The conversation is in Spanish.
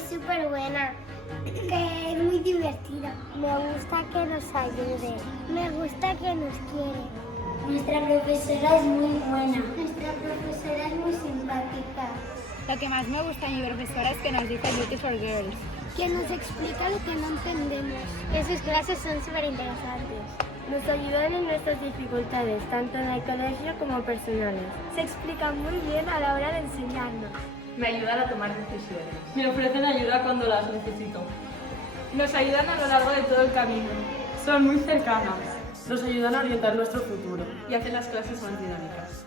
es súper buena, que es muy divertida. Me gusta que nos ayude. Me gusta que nos quiere. Nuestra profesora es muy buena. Nuestra profesora es muy simpática. Lo que más me gusta de mi profesora es que nos dice Beauty for Girls. Que nos explica lo que no entendemos. Que sus clases son súper interesantes. Nos ayudan en nuestras dificultades, tanto en el colegio como personales. Se explica muy bien a la hora de enseñarnos. Me ayudan a tomar decisiones. Me ofrecen ayuda cuando las necesito. Nos ayudan a lo largo de todo el camino. Son muy cercanas. Nos ayudan a orientar nuestro futuro. Y hacen las clases más dinámicas.